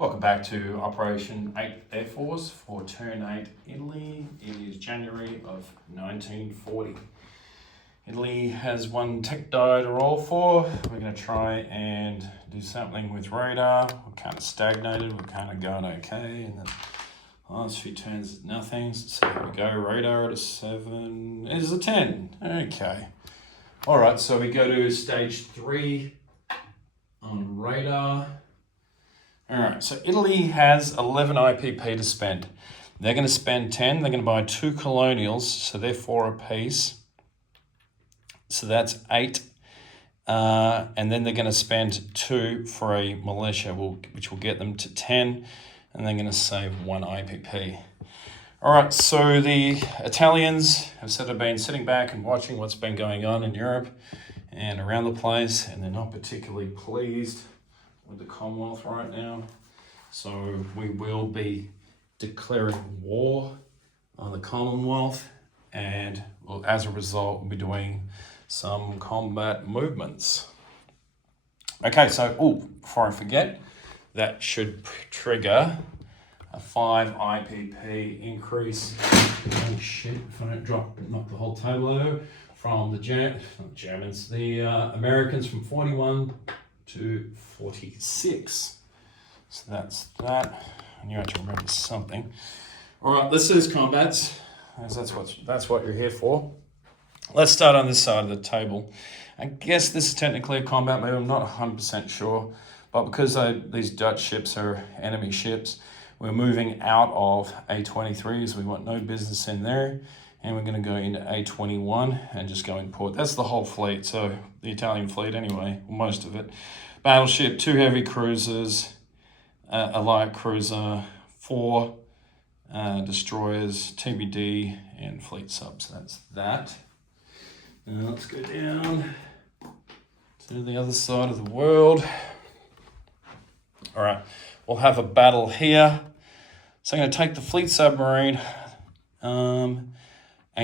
Welcome back to Operation 8th Air Force for Turn 8 Italy. It is January of 1940. Italy has one tech die to roll for. We're going to try and do something with radar. We're kind of stagnated, we're kind of going okay. And then the last few turns, nothing. So here we go, radar at a 7. It is a 10. Okay. All right, so we go to stage 3 on radar. All right, so Italy has 11 IPP to spend. They're going to spend 10. They're going to buy 2 colonials, so they're 4 apiece. So that's 8. And then they're going to spend 2 for a militia, which will get them to 10. And they're going to save 1 IPP. All right, so the Italians have sort of been sitting back and watching what's been going on in Europe and around the place, and they're not particularly pleased with the Commonwealth right now. So we will be declaring war on the Commonwealth, and as a result, we'll be doing some combat movements. Okay, so before I forget, that should trigger a 5 IPP increase. Oh shit, if I don't knock the whole table over, from the Americans from 41 to 46. So that's that. I knew I had to remember something. All right, this is combats, as that's what you're here for. Let's start on this side of the table. I guess this is technically a combat move. I'm not 100% sure, but because these Dutch ships are enemy ships, we're moving out of A23s. We want no business in there. And we're going to go into A21 and just go in port. That's the whole fleet, so the Italian fleet anyway, most of it. Battleship, 2 heavy cruisers, a light cruiser, 4 destroyers, TBD, and fleet subs. That's that. Now let's go down to the other side of the world. All right, we'll have a battle here. So I'm going to take the fleet submarine and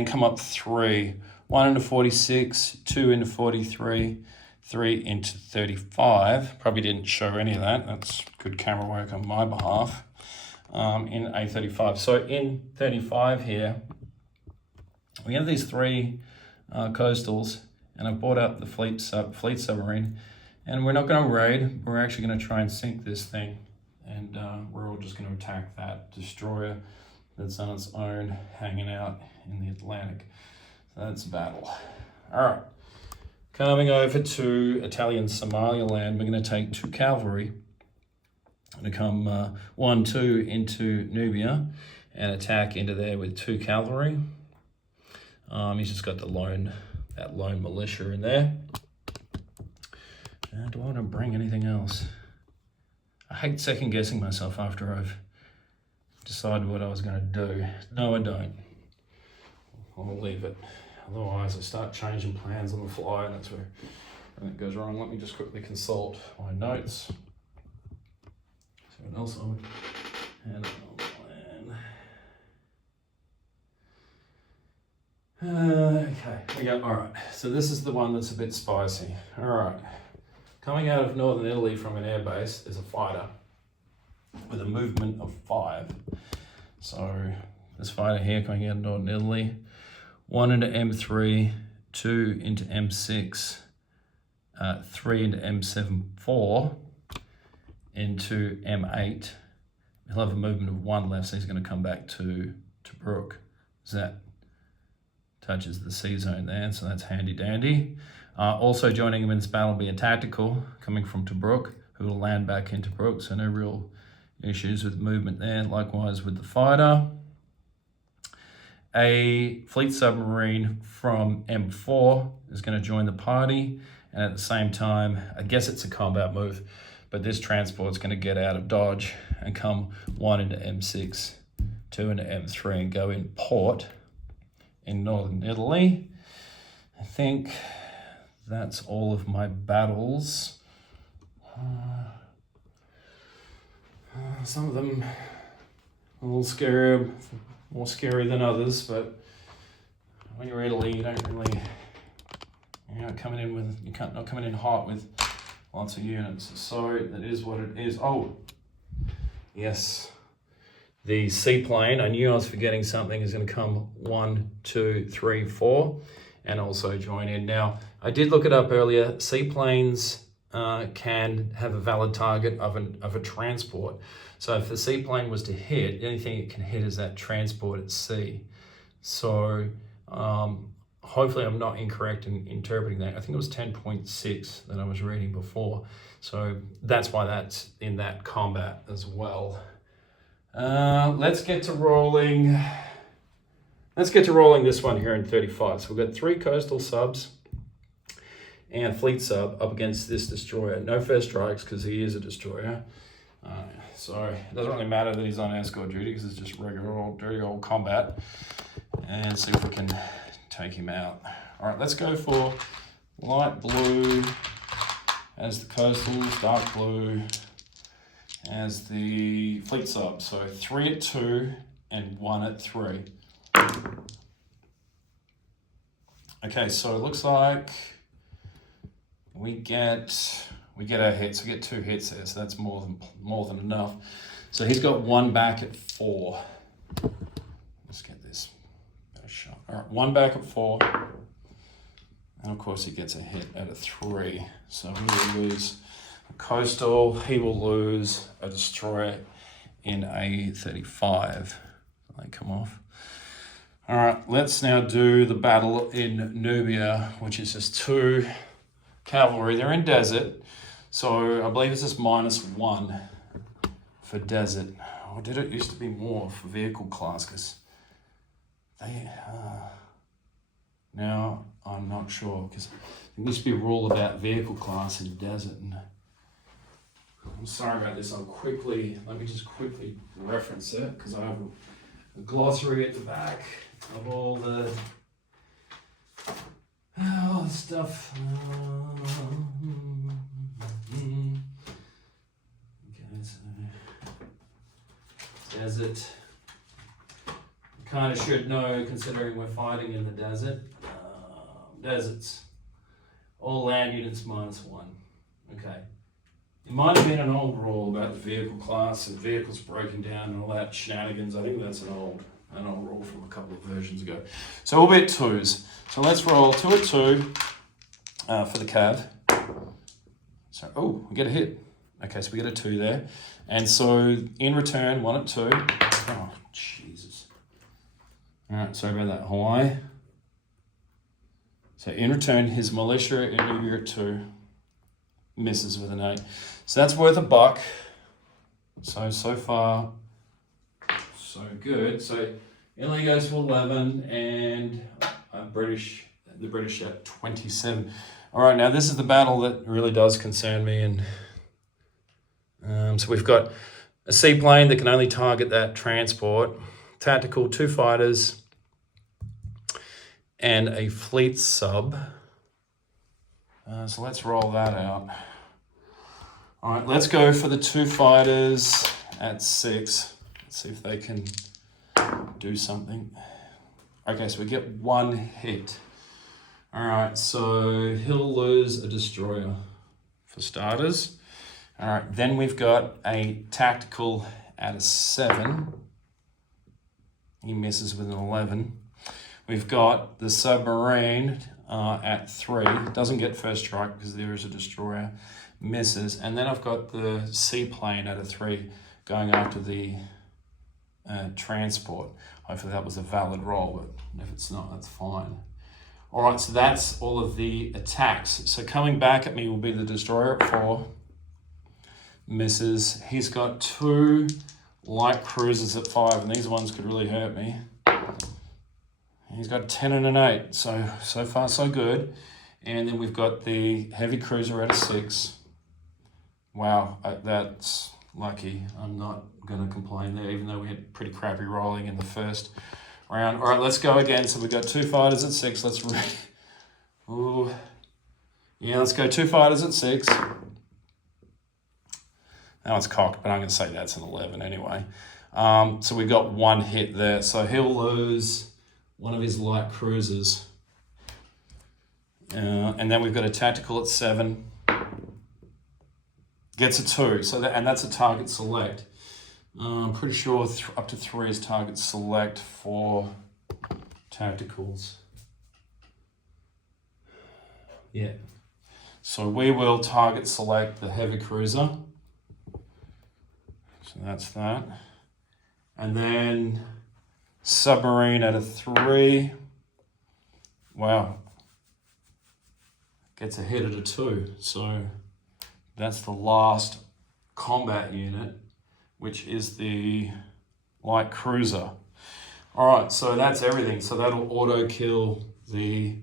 come up 3. 1 into 46, 2 into 43, 3 into 35. Probably didn't show any of that. That's good camera work on my behalf. In A35. So in 35 here, we have these 3 coastals, and I've brought up the fleet submarine, and we're not going to raid. We're actually going to try and sink this thing, and we're all just going to attack that destroyer that's on its own, hanging out in the Atlantic. So that's battle. All right. Coming over to Italian Somaliland, we're going to take 2 cavalry and come 1-2 into Nubia and attack into there with 2 cavalry. He's just got that lone militia in there. Do I want to bring anything else? I hate second guessing myself after I've decided what I was going to do. No, I don't. I'll leave it. Otherwise, I start changing plans on the fly, and that's where it goes wrong. Let me just quickly consult my notes. See what else I would have on plan. Okay, we go. All right. So this is the one that's a bit spicy. All right. Coming out of northern Italy from an airbase is a fighter with a movement of 5. So this fighter here coming out of northern Italy, 1 into M3, 2 into M6, 3 into M7, 4 into M8. He'll have a movement of 1 left, so he's going to come back to Tobruk. So that touches the C zone there, so that's handy dandy. Also joining him in this battle will be a tactical coming from Tobruk, who will land back into Tobruk, so no real issues with movement there. Likewise with the fighter. A fleet submarine from M4 is going to join the party, and at the same time, I guess it's a combat move, but this transport's going to get out of Dodge and come 1 into M6, 2 into M3, and go in port in northern Italy. I think that's all of my battles. Some of them a little scary, more scary than others, but when you're Italy, you're not coming in hot with lots of units. So that is what it is. Oh, Yes. The seaplane, I knew I was forgetting something, is going to come 1, 2, 3, 4, and also join in. Now, I did look it up earlier. Seaplanes can have a valid target of a transport. So if the seaplane was to hit, the only thing it can hit is that transport at sea. So hopefully I'm not incorrect in interpreting that. I think it was 10.6 that I was reading before. So that's why that's in that combat as well. Let's get to rolling. Let's get to rolling this one here in 35. So we've got 3 coastal subs and fleet sub up against this destroyer. No first strikes because he is a destroyer. So it doesn't really matter that he's on escort duty because it's just regular old dirty old combat. And see if we can take him out. All right, let's go for light blue as the coastals, dark blue as the fleet sub. So 3 at 2 and 1 at 3. Okay, so it looks like we get our hits. We get 2 hits there, so that's more than enough. So he's got 1 back at 4. Let's get this better shot. All right, 1 back at 4. And of course he gets a hit at a 3. So he will lose a coastal, he will lose a destroyer in a 35. They come off. All right, let's now do the battle in Nubia, which is just 2 cavalry. They're in desert, so I believe it's just -1 for desert. Or did it used to be more for vehicle class? Because they now I'm not sure, because there used to be a rule about vehicle class in desert. And I'm sorry about this. Let me just quickly reference it because I have a glossary at the back of all the stuff. Okay, so desert. Kind of should know, considering we're fighting in the desert. Deserts. All land units -1. Okay. It might have been an old rule about the vehicle class and vehicles breaking down and all that shenanigans. I think that's an old rule from a couple of versions ago. So we'll be at 2s. So let's roll 2 at 2 for the cav. So, oh, we get a hit. Okay, so we get a 2 there. And so in return, 1 at 2. Oh, Jesus. All right, sorry about that, Hawaii. So in return, his militia in Nubia at 2 misses with an 8. So that's worth $1. So far, so good. So Italy goes for 11 and the British at 27. All right, now this is the battle that really does concern me. And so we've got a seaplane that can only target that transport, tactical, 2 fighters, and a fleet sub. So let's roll that out. All right, let's go for the 2 fighters at 6. Let's see if they can do something. Okay, so we get 1 hit. All right, so he'll lose a destroyer for starters. All right, then we've got a tactical at a 7. He misses with an 11. We've got the submarine at 3. Doesn't get first strike because there is a destroyer. Misses. And then I've got the seaplane at a 3 going after the transport. Hopefully that was a valid roll, but if it's not, that's fine. All right, so that's all of the attacks. So coming back at me will be the destroyer at 4. Misses. He's got 2 light cruisers at 5, and these ones could really hurt me. He's got a 10 and an 8, so far so good. And then we've got the heavy cruiser at a 6. Wow, that's lucky. I'm not going to complain there, even though we had pretty crappy rolling in the first round. All right, let's go again. So we've got 2 fighters at 6. Let's let's go 2 fighters at 6. Now it's cocked, but I'm going to say that's an 11 anyway. So we got 1 hit there. So he'll lose one of his light cruisers. And then we've got a tactical at 7. Gets a 2. And that's a target select. I'm pretty sure up to 3 is target select for tacticals. Yeah. So we will target select the heavy cruiser. So that's that. And then submarine at a 3. Wow. Gets a hit at a 2. So that's the last combat unit, which is the light cruiser. All right, so that's everything. So that'll auto kill the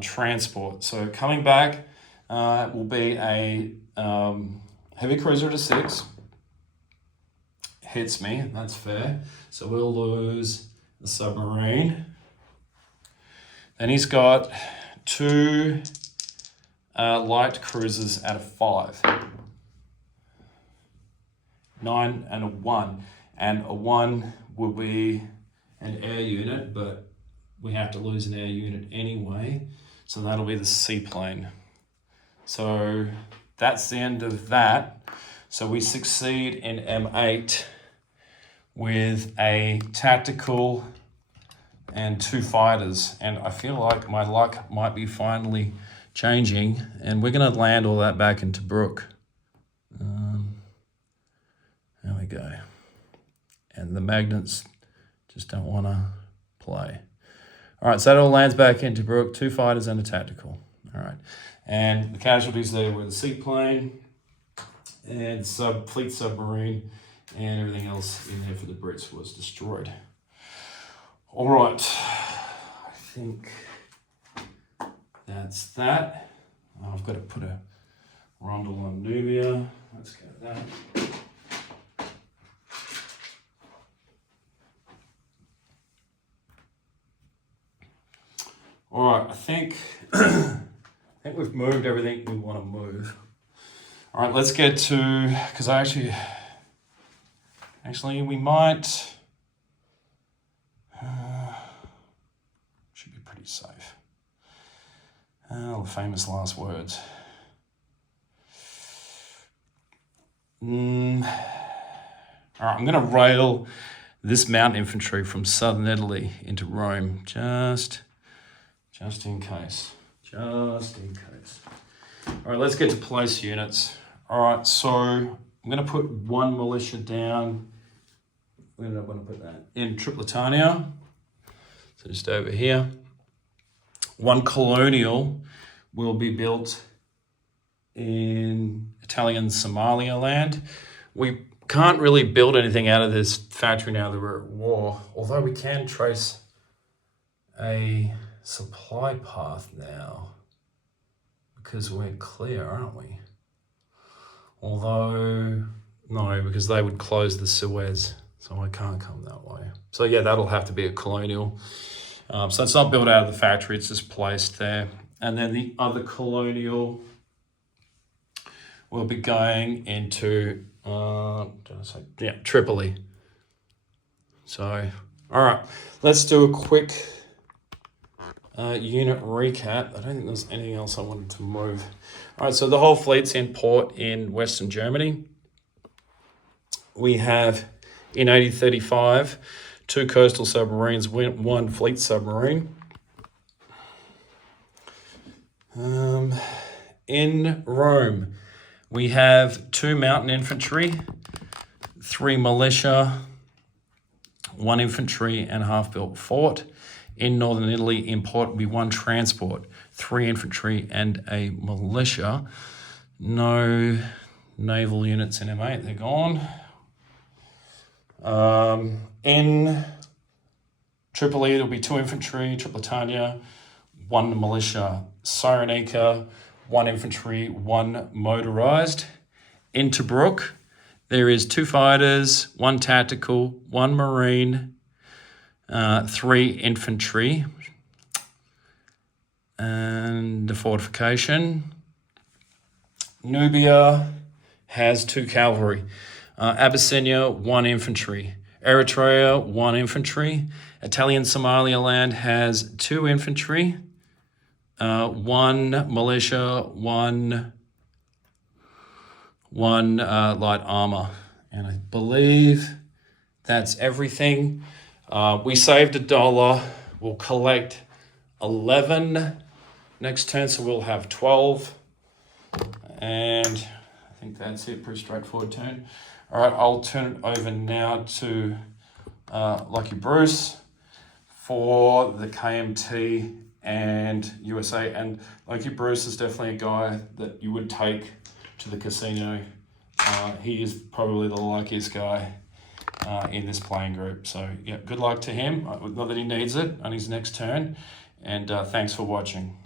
transport. So coming back will be a heavy cruiser at a 6. Hits me, that's fair. So we'll lose the submarine. Then he's got 2 light cruisers at a 5. 9 and a 1. And a 1 will be an air unit, but we have to lose an air unit anyway. So that'll be the seaplane. So that's the end of that. So we succeed in M8 with a tactical and 2 fighters. And I feel like my luck might be finally changing. And we're going to land all that back into Tobruk. There we go. And the magnets just don't want to play. All right, so that all lands back into Tobruk, 2 fighters and a tactical. All right. And the casualties there were the seaplane and fleet submarine, and everything else in there for the Brits was destroyed. All right, I think that's that. I've got to put a rondel on Nubia. Let's go with that. All right, I think we've moved everything we want to move. All right, let's get to, because actually we might, should be pretty safe. The famous last words. All right, I'm going to rail this mountain infantry from southern Italy into Rome, just in case. Just in case. All right, let's get to place units. All right, so I'm going to put 1 militia down. Where did I want to put that? In Tripolitania. So just over here. 1 colonial will be built in Italian Somaliland. We can't really build anything out of this factory now that we're at war, although we can trace a supply path now because we're clear, aren't we? Although, no, because they would close the Suez, so I can't come that way. So yeah, that'll have to be a colonial. So it's not built out of the factory, it's just placed there. And then the other colonial will be going into, Tripoli. So, all right, let's do a quick unit recap. I don't think there's anything else I wanted to move. All right, so the whole fleet's in port in Western Germany. We have, in 1835, 2 coastal submarines, 1 fleet submarine. In Rome, we have 2 mountain infantry, 3 militia, 1 infantry and half-built fort. In northern Italy, in port will be 1 transport, 3 infantry and a militia. No naval units in M8, they're gone. In Tripoli, there'll be 2 infantry, Tripolitania, 1 militia, Cyrenaica, 1 infantry, 1 motorized. In Tobruk, there is 2 fighters, 1 tactical, 1 marine, 3 infantry, and the fortification. Nubia has 2 cavalry. Abyssinia, 1 infantry. Eritrea, 1 infantry. Italian Somaliland has 2 infantry, 1 militia, 1 light armor. And I believe that's everything. We saved $1. We'll collect 11 next turn, so we'll have 12. And I think that's it. Pretty straightforward turn. All right, I'll turn it over now to Lucky Bruce for the KMT and USA. And Lucky Bruce is definitely a guy that you would take to the casino. He is probably the luckiest guy in this playing group. So yeah, good luck to him. Not that he needs it on his next turn. And thanks for watching.